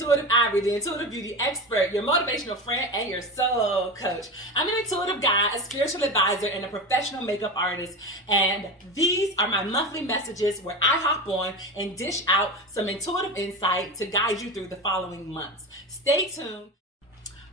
Intuitive Ivory, the intuitive beauty expert, your motivational friend, and your soul coach. I'm an intuitive guide, a spiritual advisor, and a professional makeup artist. And these are my monthly messages where I hop on and dish out some intuitive insight to guide you through the following months. Stay tuned.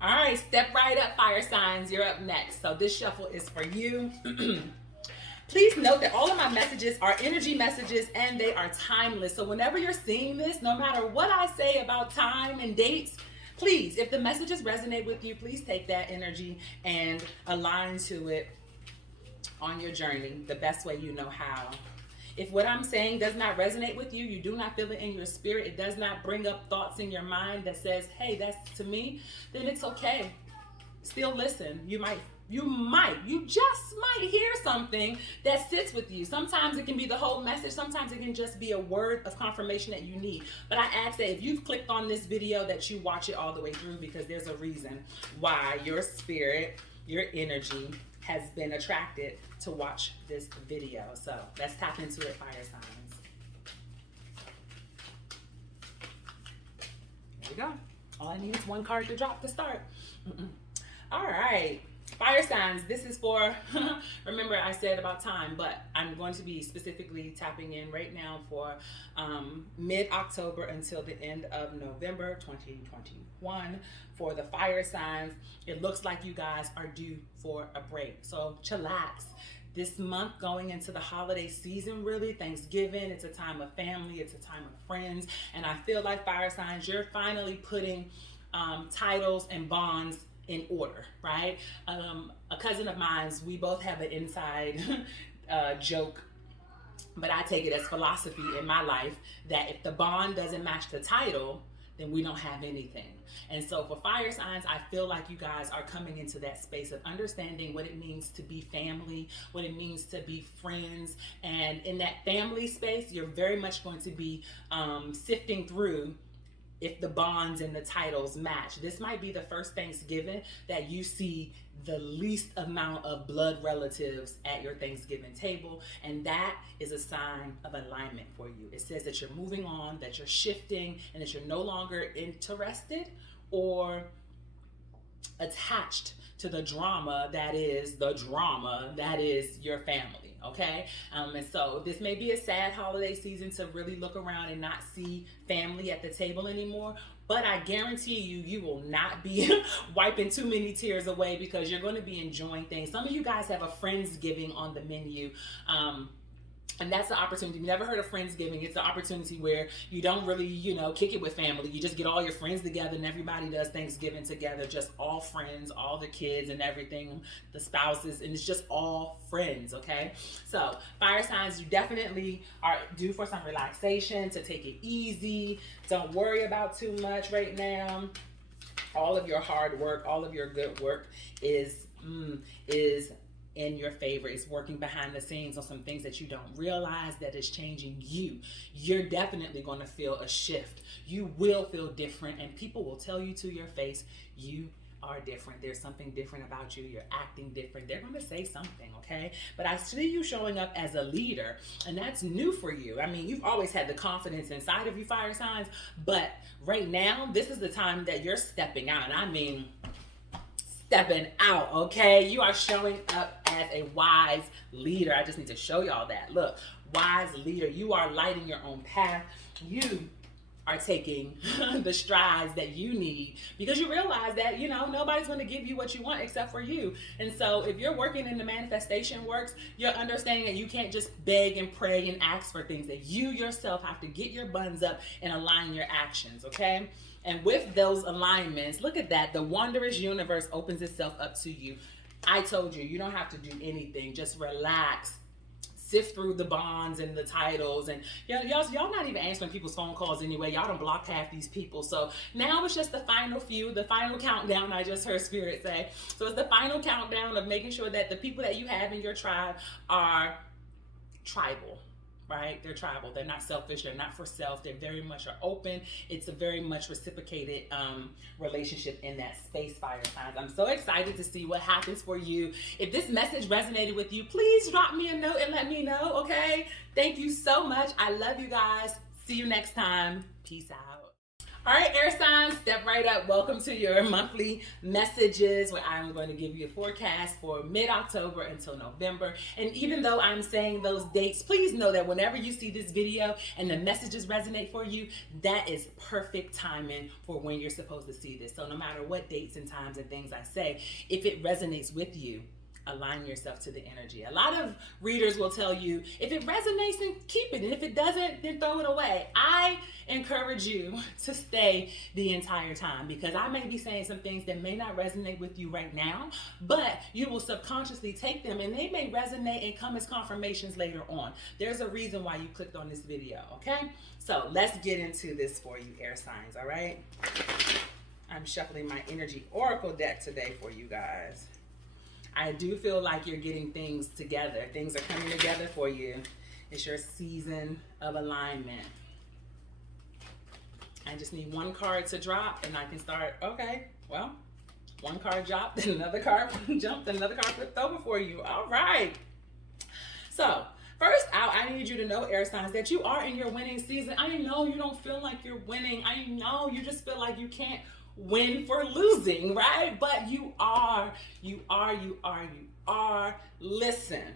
All right, step right up, fire signs. You're up next. So this shuffle is for you. Please note that all of my messages are energy messages and they are timeless. So whenever you're seeing this, no matter what I say about time and dates, please, if the messages resonate with you, please take that energy and align to it on your journey the best way you know how. If what I'm saying does not resonate with you, you do not feel it in your spirit, it does not bring up thoughts in your mind that says, hey, that's to me, then it's okay. Still listen. You just might hear something that sits with you. Sometimes it can be the whole message. Sometimes it can just be a word of confirmation that you need. But I ask that if you've clicked on this video that you watch it all the way through, because there's a reason why your spirit, your energy has been attracted to watch this video. So let's tap into it, fire signs. There we go. All I need is one card to drop to start. All right. Fire signs, this is for, remember I said about time, but I'm going to be specifically tapping in right now for mid-October until the end of November 2021 for the fire signs. It looks like you guys are due for a break, so chillax. This month going into the holiday season, really, Thanksgiving, it's a time of family, it's a time of friends, and I feel like fire signs, you're finally putting titles and bonds in order, right? A cousin of mine's, we both have an inside joke, but I take it as philosophy in my life that if the bond doesn't match the title, then we don't have anything. And so for fire signs, I feel like you guys are coming into that space of understanding what it means to be family, what it means to be friends. And in that family space, you're very much going to be sifting through if the bonds and the titles match. This might be the first Thanksgiving that you see the least amount of blood relatives at your Thanksgiving table, and that is a sign of alignment for you. It says that you're moving on, that you're shifting, and that you're no longer interested or attached to the drama that is your family, okay? And so this may be a sad holiday season to really look around and not see family at the table anymore, but I guarantee you will not be wiping too many tears away because you're going to be enjoying things. Some of you guys have a Friendsgiving on the menu. And that's the opportunity. You've never heard of Friendsgiving. It's the opportunity where you don't really, kick it with family. You just get all your friends together and everybody does Thanksgiving together. Just all friends, all the kids and everything, the spouses, and it's just all friends, okay? So fire signs, you definitely are due for some relaxation, to take it easy. Don't worry about too much right now. All of your hard work, all of your good work is in your favor. It's working behind the scenes on some things that you don't realize that is changing you. You're definitely going to feel a shift. You will feel different, and people will tell you to your face, you are different. There's something different about you. You're acting different. They're going to say something, okay? But I see you showing up as a leader, and that's new for you. I mean, you've always had the confidence inside of you, fire signs, but right now, this is the time that you're stepping out. And I mean, stepping out, okay? You are showing up as a wise leader. I just need to show y'all that. Look, wise leader. You are lighting your own path. You are taking the strides that you need because you realize that, nobody's going to give you what you want except for you. And so if you're working in the manifestation works, you're understanding that you can't just beg and pray and ask for things, that you yourself have to get your buns up and align your actions, okay? And with those alignments, look at that. The wondrous universe opens itself up to you. I told you, you don't have to do anything. Just relax. Sift through the bonds and the titles. And y'all not even answering people's phone calls anyway. Y'all done blocked half these people. So now it's just the final few, the final countdown, I just heard Spirit say. So it's the final countdown of making sure that the people that you have in your tribe are tribal. Right? They're tribal. They're not selfish. They're not for self. They very much are open. It's a very much reciprocated relationship in that space, fire signs. I'm so excited to see what happens for you. If this message resonated with you, please drop me a note and let me know, okay? Thank you so much. I love you guys. See you next time. Peace out. All right, air signs, step right up. Welcome to your monthly messages where I'm going to give you a forecast for mid-October until November. And even though I'm saying those dates, please know that whenever you see this video and the messages resonate for you, that is perfect timing for when you're supposed to see this. So no matter what dates and times and things I say, if it resonates with you, align yourself to the energy. A lot of readers will tell you, if it resonates, then keep it. And if it doesn't, then throw it away. I encourage you to stay the entire time because I may be saying some things that may not resonate with you right now, but you will subconsciously take them and they may resonate and come as confirmations later on. There's a reason why you clicked on this video, okay? So let's get into this for you, air signs, all right? I'm shuffling my energy oracle deck today for you guys. I do feel like you're getting things together. Things are coming together for you. It's your season of alignment. I just need one card to drop and I can start. Okay, well, one card dropped, then another card jumped, and another card flipped over for you. All right. So first out, I need you to know, air signs, that you are in your winning season. I know you don't feel like you're winning. I know you just feel like you can't win for losing, right? But you are. Listen.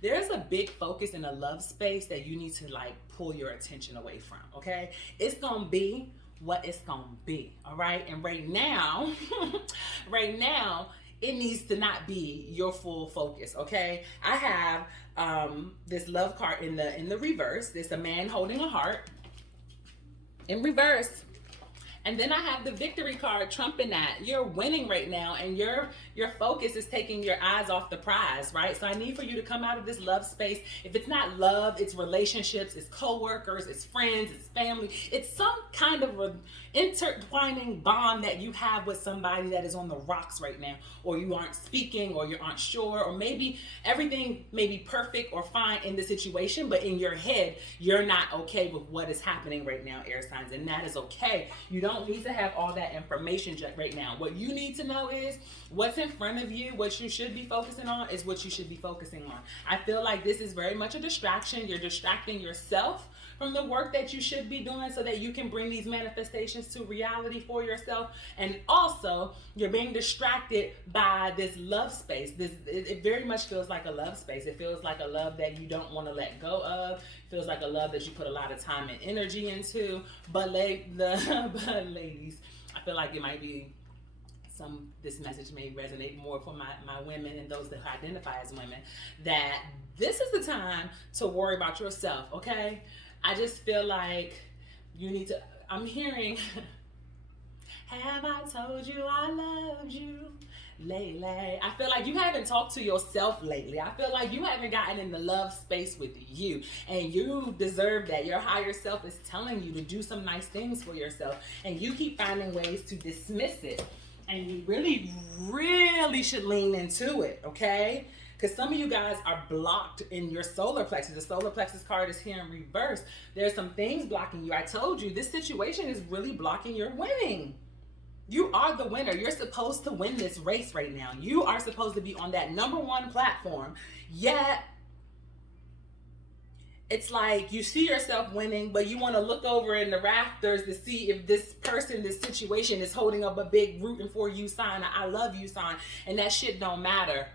There's a big focus in a love space that you need to like pull your attention away from, okay? It's gonna be what it's gonna be, all right? And right now, it needs to not be your full focus, okay? I have this love card in the reverse. There's a man holding a heart in reverse. And then I have the victory card trumping that. You're winning right now and your focus is taking your eyes off the prize, right? So I need for you to come out of this love space. If it's not love, it's relationships, it's co-workers, it's friends, it's family. It's some kind of an intertwining bond that you have with somebody that is on the rocks right now, or you aren't speaking, or you aren't sure, or maybe everything may be perfect or fine in the situation, but in your head, you're not okay with what is happening right now, air signs, and that is okay. You don't need to have all that information right now. What you need to know is what's in front of you. What you should be focusing on is what you should be focusing on. I feel like this is very much a distraction. You're distracting yourself from the work that you should be doing so that you can bring these manifestations to reality for yourself. And also, you're being distracted by this love space. It very much feels like a love space. It feels like a love that you don't want to let go of. It feels like a love that you put a lot of time and energy into. But ladies, I feel like it might be this message may resonate more for my women and those that identify as women, that this is the time to worry about yourself, okay? I just feel like you need to, I'm hearing, have I told you I loved you lately? I feel like you haven't talked to yourself lately. I feel like you haven't gotten in the love space with you, and you deserve that. Your higher self is telling you to do some nice things for yourself, and you keep finding ways to dismiss it. And you really, really should lean into it, okay? Because some of you guys are blocked in your solar plexus. The solar plexus card is here in reverse. There's some things blocking you. I told you, this situation is really blocking your winning. You are the winner. You're supposed to win this race right now. You are supposed to be on that #1 platform. Yet, it's like you see yourself winning, but you want to look over in the rafters to see if this person, this situation is holding up a big rooting for you sign, I love you sign, and that shit don't matter.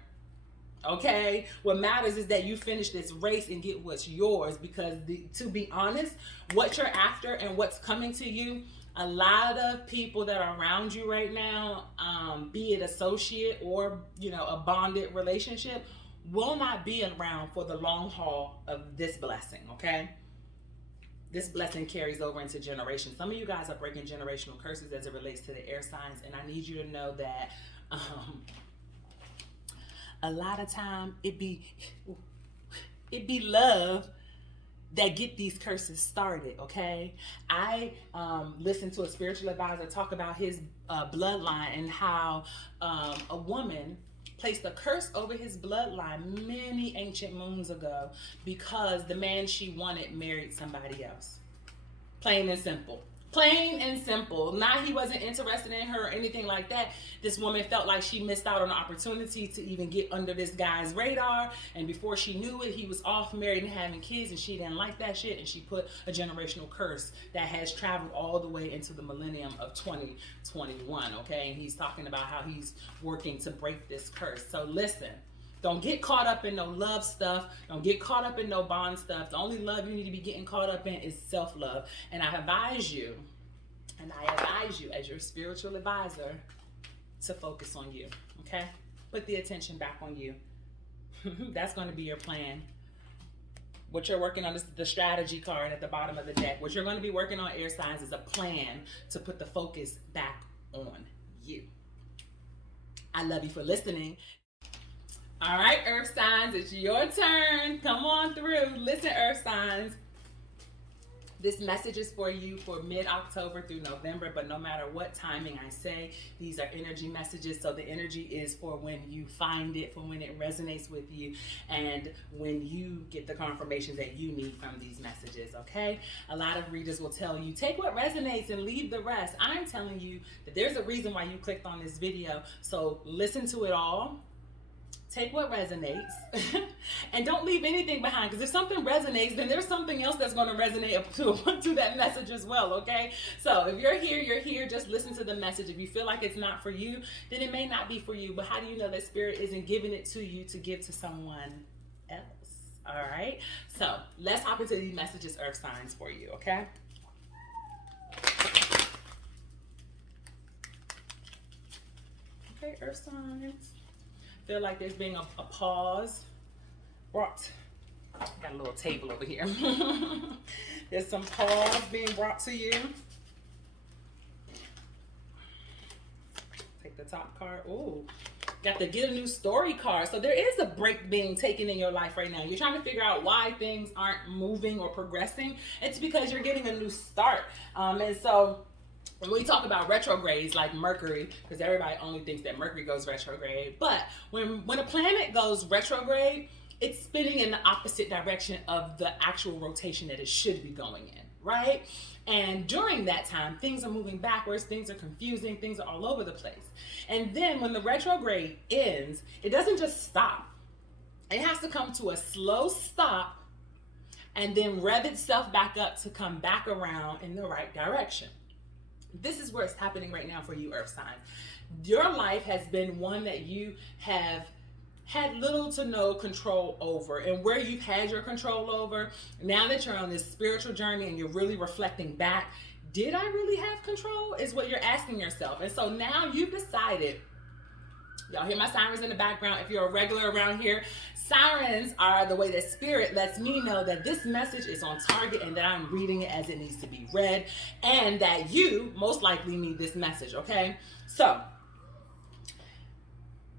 Okay? What matters is that you finish this race and get what's yours, because to be honest, what you're after and what's coming to you, a lot of people that are around you right now, be it associate or, a bonded relationship, will not be around for the long haul of this blessing, okay? This blessing carries over into generations. Some of you guys are breaking generational curses as it relates to the air signs, and I need you to know that a lot of time it be love that get these curses started, okay? I listened to a spiritual advisor talk about his bloodline and how a woman placed a curse over his bloodline many ancient moons ago because the man she wanted married somebody else. Plain and simple. Plain and simple. Not he wasn't interested in her or anything like that. This woman felt like she missed out on the opportunity to even get under this guy's radar. And before she knew it, he was off, married, and having kids, and she didn't like that shit. And she put a generational curse that has traveled all the way into the millennium of 2021. Okay, and he's talking about how he's working to break this curse. So listen. Don't get caught up in no love stuff. Don't get caught up in no bond stuff. The only love you need to be getting caught up in is self-love. And I advise you as your spiritual advisor to focus on you, okay? Put the attention back on you. That's going to be your plan. What you're working on is the strategy card at the bottom of the deck. What you're going to be working on, air signs, is a plan to put the focus back on you. I love you for listening. All right, earth signs, it's your turn. Come on through. Listen, earth signs. This message is for you for mid-October through November, but no matter what timing I say, these are energy messages. So the energy is for when you find it, for when it resonates with you, and when you get the confirmation that you need from these messages, okay? A lot of readers will tell you, take what resonates and leave the rest. I'm telling you that there's a reason why you clicked on this video, so listen to it all. Take what resonates and don't leave anything behind, because if something resonates, then there's something else that's going to resonate up to that message as well, okay? So if you're here, just listen to the message. If you feel like it's not for you, then it may not be for you, but how do you know that Spirit isn't giving it to you to give to someone else? All right, so let's hop into these messages, earth signs, for you, okay? Okay, earth signs. Feel like there's being a pause brought. Got a little table over here. There's some pause being brought to you. Take the top card. Ooh, got the get a new story card. So there is a break being taken in your life right now. You're trying to figure out why things aren't moving or progressing. It's because you're getting a new start. And so when we talk about retrogrades like Mercury, because everybody only thinks that Mercury goes retrograde, but when a planet goes retrograde, it's spinning in the opposite direction of the actual rotation that it should be going in, right? And during that time, things are moving backwards, things are confusing, things are all over the place. And then when the retrograde ends, it doesn't just stop. It has to come to a slow stop and then rev itself back up to come back around in the right direction. This is where it's happening right now for you, earth signs. Your life has been one that you have had little to no control over, and where you've had your control over, now that you're on this spiritual journey and you're really reflecting back, did I really have control, is what you're asking yourself. And so now you've decided, y'all hear my sirens in the background. If you're a regular around here, sirens are the way that Spirit lets me know that this message is on target and that I'm reading it as it needs to be read, and that you most likely need this message, okay? So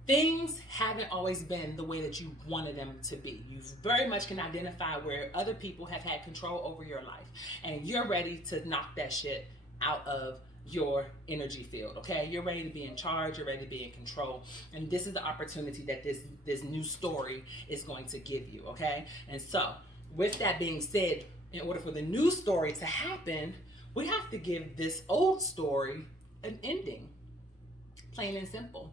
things haven't always been the way that you wanted them to be. You very much can identify where other people have had control over your life, and you're ready to knock that shit out of your energy field, okay? You're ready to be in charge, you're ready to be in control, and this is the opportunity that this new story is going to give you, okay? And so with that being said, in order for the new story to happen, we have to give this old story an ending, plain and simple.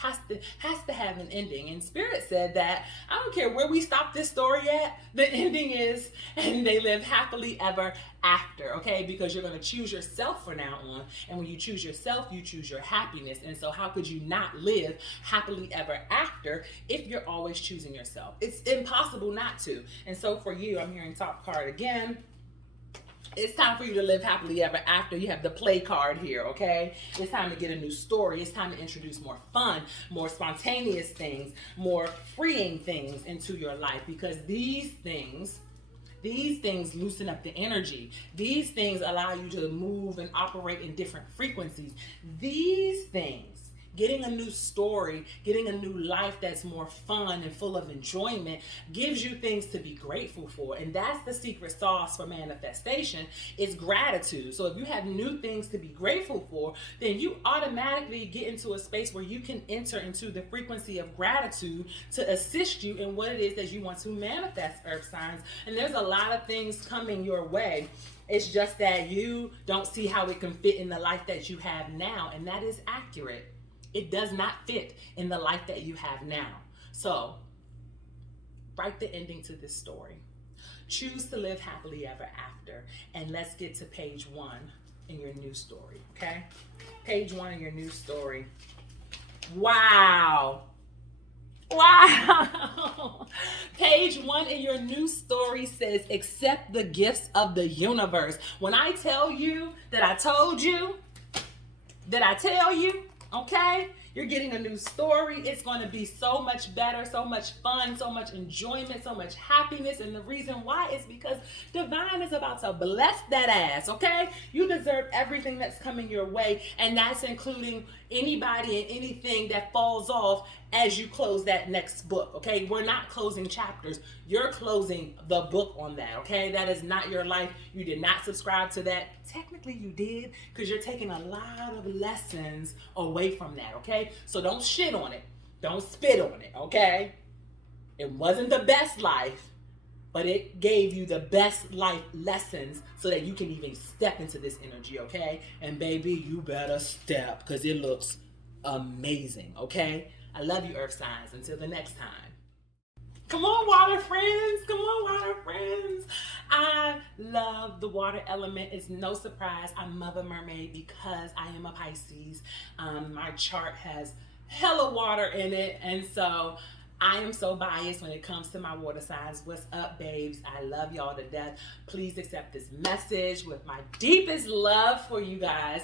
Has to have an ending. And Spirit said that I don't care where we stop this story at, the ending is, and they live happily ever after, okay? Because you're going to choose yourself from now on, and when you choose yourself, you choose your happiness. And so how could you not live happily ever after if you're always choosing yourself? It's impossible not to. And so for you, I'm hearing top card again. It's time for you to live happily ever after. You have the play card here, okay? It's time to get a new story. It's time to introduce more fun, more spontaneous things, more freeing things into your life, because these things loosen up the energy. These things allow you to move and operate in different frequencies. These things Getting a new story, getting a new life that's more fun and full of enjoyment gives you things to be grateful for. And that's the secret sauce for manifestation, is gratitude. So if you have new things to be grateful for, then you automatically get into a space where you can enter into the frequency of gratitude to assist you in what it is that you want to manifest, earth signs. And there's a lot of things coming your way. It's just that you don't see how it can fit in the life that you have now. And that is accurate. It does not fit in the life that you have now. So, write the ending to this story. Choose to live happily ever after. And let's get to page 1 in your new story, okay? Page 1 in your new story. Wow. Wow. Page 1 in your new story says, accept the gifts of the universe. When I tell you that I told you, that I tell you, okay, you're getting a new story. It's going to be so much better, so much fun, so much enjoyment, so much happiness. And the reason why is because divine is about to bless that ass, okay? You deserve everything that's coming your way, and that's including anybody and anything that falls off as you close that next book, okay? We're not closing chapters. You're closing the book on that, okay? That is not your life. You did not subscribe to that. Technically, you did, because you're taking a lot of lessons away from that, okay? So don't shit on it. Don't spit on it, okay? It wasn't the best life, but it gave you the best life lessons so that you can even step into this energy, okay? And baby, you better step, because it looks amazing, okay? I love you, earth signs. Until the next time. Come on, water friends. Come on, water friends. I love the water element. It's no surprise I'm Mother Mermaid because I am a Pisces. My chart has hella water in it, and so I am so biased when it comes to my water signs. What's up, babes? I love y'all to death. Please accept this message with my deepest love for you guys.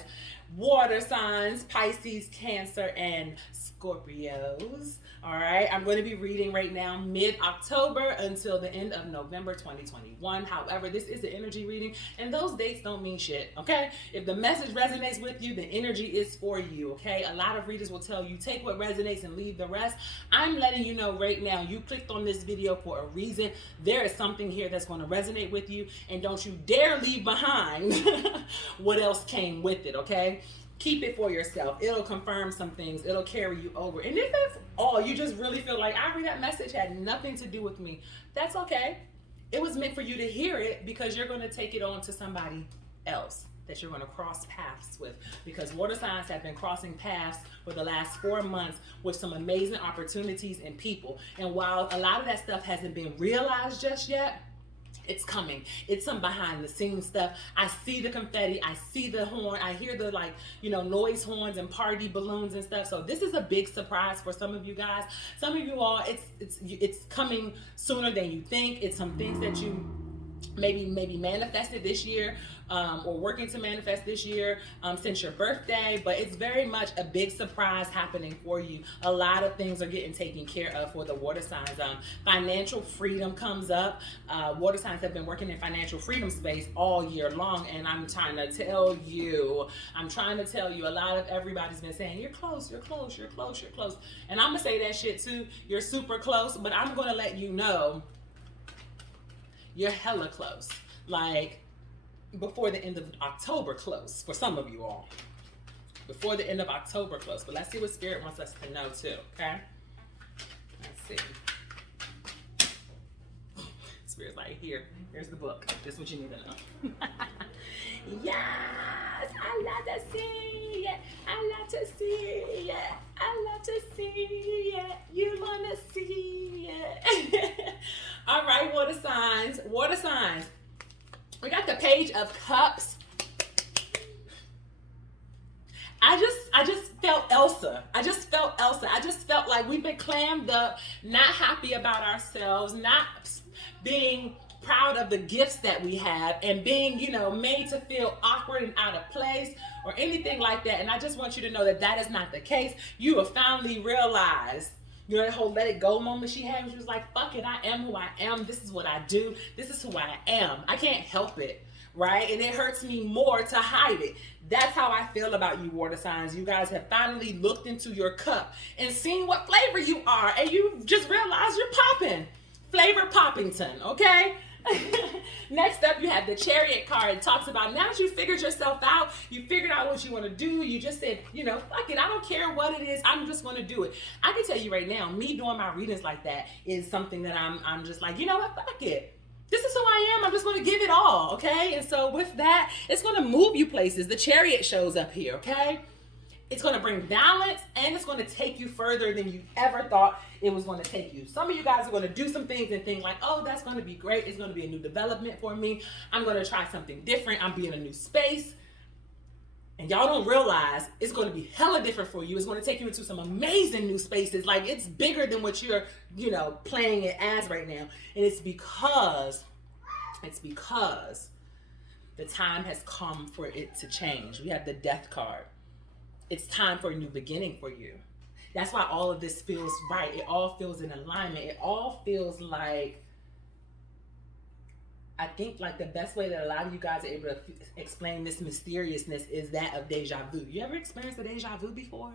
Water signs, Pisces, Cancer, and Scorpios. All right, I'm going to be reading right now mid-October until the end of November 2021. However, this is an energy reading, and those dates don't mean shit, okay? If the message resonates with you, the energy is for you, okay? A lot of readers will tell you, take what resonates and leave the rest. I'm letting you know right now, you clicked on this video for a reason. There is something here that's going to resonate with you, and don't you dare leave behind what else came with it, okay? Keep it for yourself. It'll confirm some things. It'll carry you over. And if that's all, you just really feel like, Ivory, that message had nothing to do with me, that's okay. It was meant for you to hear it because you're going to take it on to somebody else that you're going to cross paths with, because water signs have been crossing paths for the last 4 months with some amazing opportunities and people. And while a lot of that stuff hasn't been realized just yet, it's coming. It's some behind the scenes stuff. I see the confetti. I see the horn. I hear the noise horns and party balloons and stuff. So this is a big surprise for some of you guys. Some of you all, it's coming sooner than you think. It's some things that you maybe manifested this year, or working to manifest this year since your birthday, but it's very much a big surprise happening for you. A lot of things are getting taken care of for the water signs. Financial freedom comes up. Water signs have been working in financial freedom space all year long, and I'm trying to tell you, a lot of everybody's been saying, you're close, you're close, you're close, you're close. And I'm gonna say that shit too. You're super close, but I'm gonna let you know you're hella close. Like, before the end of October close, for some of you all. Before the end of October close. But let's see what Spirit wants us to know too, okay? Let's see. Spirit's like, here's the book. This is what you need to know. Yes, I love to see it. I love to see it. I love to see it. You want to see it. All right, water signs. Water signs. We got the Page of Cups. I just felt Elsa. I just felt like we've been clammed up, not happy about ourselves, not being proud of the gifts that we have, and being, made to feel awkward and out of place or anything like that. And I just want you to know that that is not the case. You have finally realized, that whole let it go moment she had, she was like, fuck it, I am who I am. This is what I do. This is who I am. I can't help it. right? And it hurts me more to hide it. That's how I feel about you, water signs. You guys have finally looked into your cup and seen what flavor you are, and you just realized you're popping. Flavor Poppington, okay? Next up, you have the Chariot card. It talks about now that you figured yourself out, you figured out what you want to do, you just said, fuck it, I don't care what it is, I'm just going to do it. I can tell you right now, me doing my readings like that is something that I'm just like, you know what, fuck it. This is who I am. I'm just going to give it all, okay? And so with that, it's going to move you places. The Chariot shows up here, okay? It's going to bring balance, and it's going to take you further than you ever thought it was going to take you. Some of you guys are going to do some things and think like, oh, that's going to be great. It's going to be a new development for me. I'm going to try something different. I'm being in a new space. And y'all don't realize it's going to be hella different for you. It's going to take you into some amazing new spaces. Like, it's bigger than what you're, playing it as right now. And it's because the time has come for it to change. We have the Death card. It's time for a new beginning for you. That's why all of this feels right. It all feels in alignment. It all feels like, I think like the best way that a lot of you guys are able to explain this mysteriousness is that of deja vu. You ever experienced a deja vu before?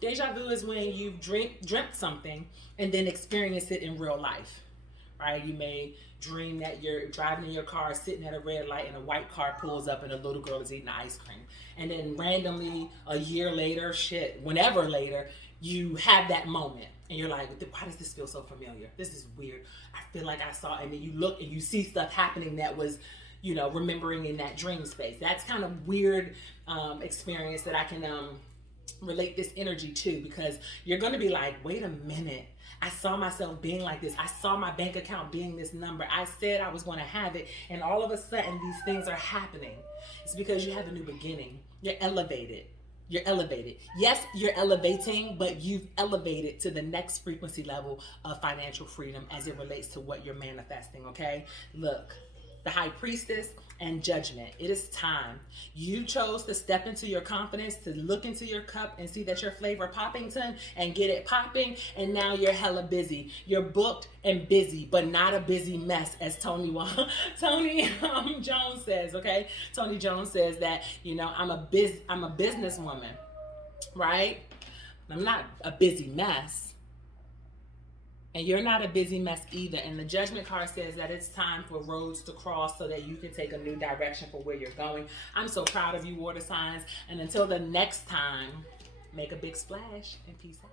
Deja vu is when you've dreamt something and then experience it in real life, right? You may dream that you're driving in your car, sitting at a red light, and a white car pulls up and a little girl is eating ice cream. And then randomly, a year later, whenever later, you have that moment. And you're like, why does this feel so familiar? This is weird. I feel like I saw it. And then you look and you see stuff happening that was, remembering in that dream space. That's kind of weird experience that I can relate this energy to, because you're going to be like, wait a minute. I saw myself being like this. I saw my bank account being this number. I said I was going to have it. And all of a sudden, these things are happening. It's because you have a new beginning. You're elevated. You're elevated. Yes, you're elevating, but you've elevated to the next frequency level of financial freedom as it relates to what you're manifesting, okay? Look, the High Priestess and Judgment. It is time. You chose to step into your confidence, to look into your cup and see that you're Flavor Poppington and get it popping, and now you're hella busy. You're booked and busy, but not a busy mess, as Tony Jones says, okay? Tony Jones says that, I'm a businesswoman, right? I'm not a busy mess. And you're not a busy mess either. And the Judgment card says that it's time for roads to cross so that you can take a new direction for where you're going. I'm so proud of you, water signs. And until the next time, make a big splash and peace out.